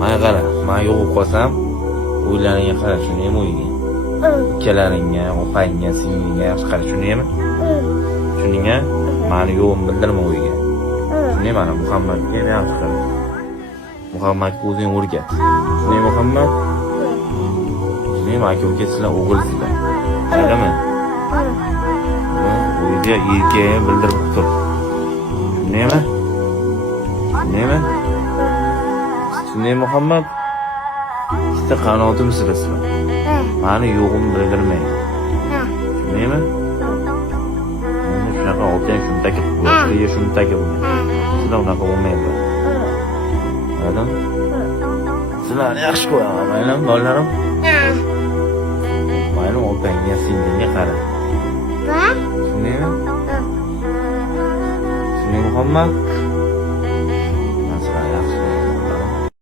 Mana qara, men yo'qib qolsam, o'ylaringga qara, shuniymi o'yga? Ikkalaringga, opangga, singlingga yaxshi qara, shuniymi? Shuninga meni yo'qim bildirma o'yga. Shuni mana Muhammadga yaxshi qara. Muhammadga o'zing o'rgat. Shuni Muhammad. Shuni aka-uka sizlar o'g'ilsizlar. Bilaman. O'yga erkakga bildirib tur. Shuniymi? Shuniymi? Shuni Muhammad. İşte qanotim sirasi. Meni yo'g'im bildirmang. Shuniymi? Shunaqa otang shunday qo'yadi, shunday bo'ladi. Sizlar unaqa bo'lmaydi. Adam. Sizlar yaxshi ko'raman, mayli, bolalarim. Mayli, opangga, singlingga qara. Shuniymi? Shuni Muhammad.